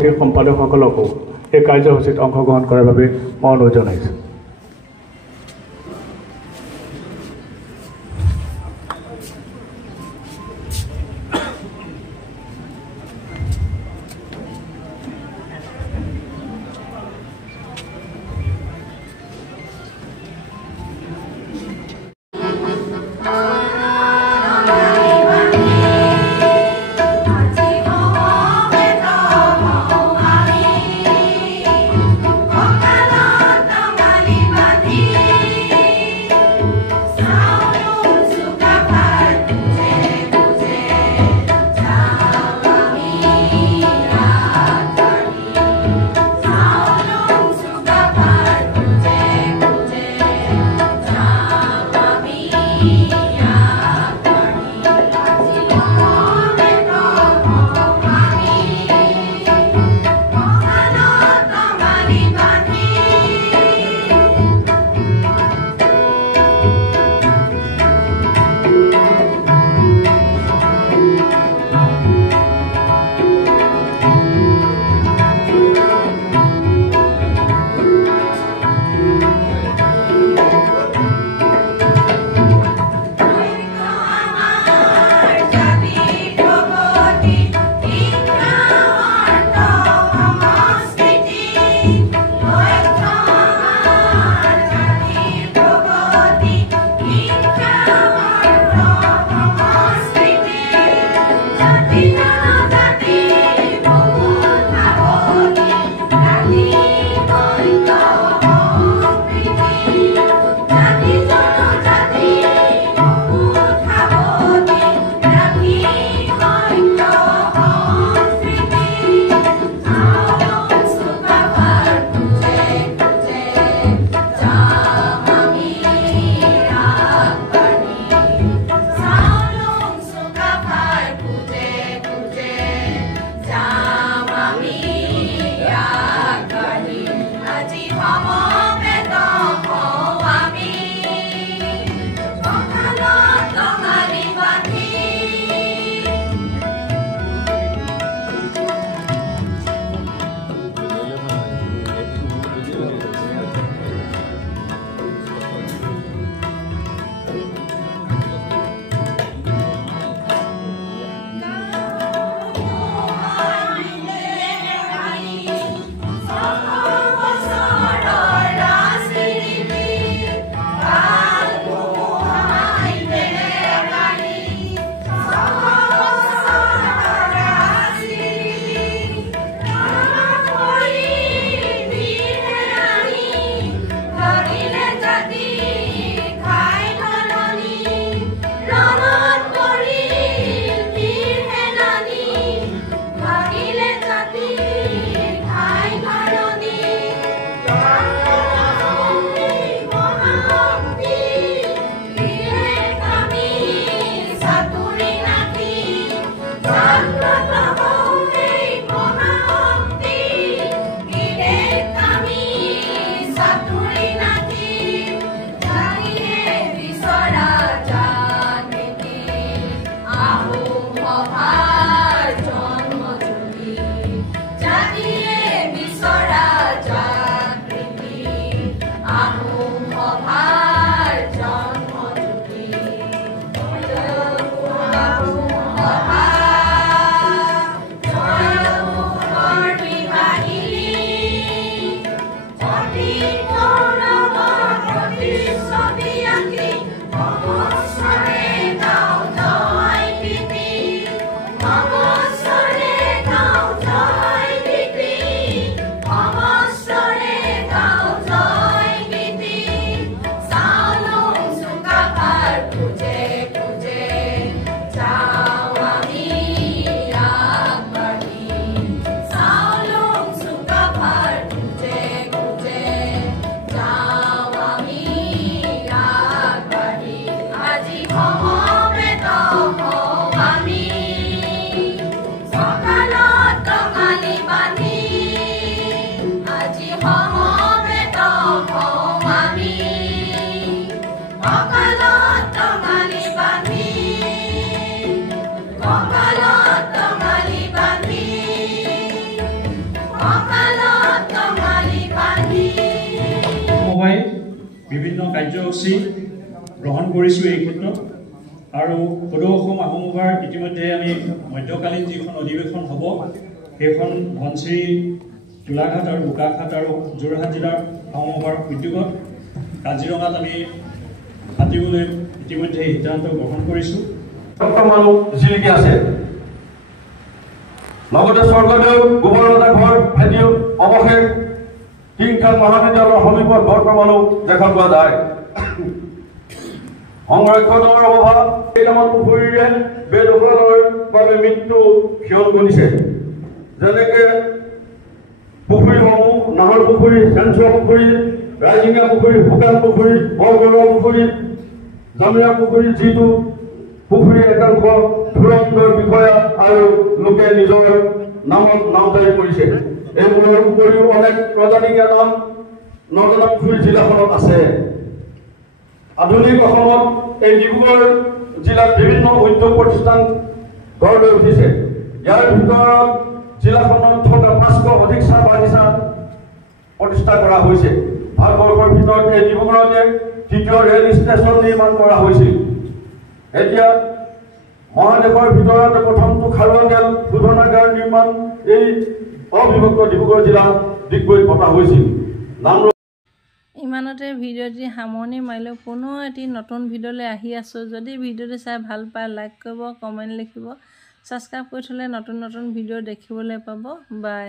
সেই সম্পাদকসকলকো এই কাৰ্যসূচীত অংশগ্ৰহণ কৰাৰ বাবে মই অনুৰোধ জনাইছোঁ। Bye. কাৰ্যসূচী গ্ৰহণ কৰিছোঁ এই ক্ষেত্ৰত আৰু সদৌ অসম আহোম সভাৰ ইতিমধ্যে আমি মধ্যকালীন যিখন অধিৱেশন হ'ব সেইখন ধনশিৰি গোলাঘাট আৰু বোকাখাট আৰু যোৰহাট জিলাৰ আহোম সভাৰ উদ্যোগত কাজিৰঙাত আমি পাতিবলৈ ইতিমধ্যে সিদ্ধান্ত গ্ৰহণ কৰিছোঁ। মানুহ জিলিকি আছে লগতে স্বৰ্গদেউ গোবৰদাতা ঘৰ ভেটি অৱশেষ টিংখাল মহাবিদ্যালয়ৰ সমীপত বৰ্তমানো দেখা পোৱা যায়। সংৰক্ষণৰ অভাৱ কেইটামান পুখুৰীৰে বেদখলৰ বাবে মৃত্যু ক্ষণ ঘটিছে। যেনেকে পুখুৰীসমূহ নাহৰ পুখুৰী, চেঞ্চুৱা পুখুৰী, ৰাইজিঙা পুখুৰী, শুকান পুখুৰী, বৰগৰুৱা পুখুৰী, জামিয়া পুখুৰী, যিটো পুখুৰী একাংশ ধুৰন্ধৰ বিষয়া আৰু লোকে নিজৰ নামত নামজাৰি কৰিছে। এইবোৰৰ উপৰিও অনেক প্ৰজাতিৰ নাম নজনা পুখুৰী জিলাখনত আছে। আধুনিক অসমত এই ডিব্ৰুগড় জিলাত বিভিন্ন উদ্যোগ প্ৰতিষ্ঠান গঢ় লৈ উঠিছে। ইয়াৰ ভিতৰত জিলাখনত থকা 500 অধিক চাহ বাগিচা প্ৰতিষ্ঠা কৰা হৈছে। ভাৰতবৰ্ষৰ ভিতৰত এই ডিব্ৰুগড়তে তৃতীয় ৰেল ষ্টেচন নিৰ্মাণ কৰা হৈছিল। এতিয়া মহাদেশৰ ভিতৰতে প্ৰথমটো খাৰুৱা তেল শোধনাগাৰ নিৰ্মাণ এই অবিভক্ত ডিব্ৰুগড় জিলা ডিগবৈত পতা হৈছিল। ইমানতে ভিডিঅ'টি সামৰণি মাৰিলোঁ। পুনৰ এটি নতুন ভিডিঅ'লৈ আহি আছোঁ। যদি ভিডিঅ'টো চাই ভাল পায় লাইক কৰিব, কমেণ্ট লিখিব, ছাবস্ক্ৰাইব কৰি থ'লে নতুন নতুন ভিডিঅ' দেখিবলৈ পাব। বাই।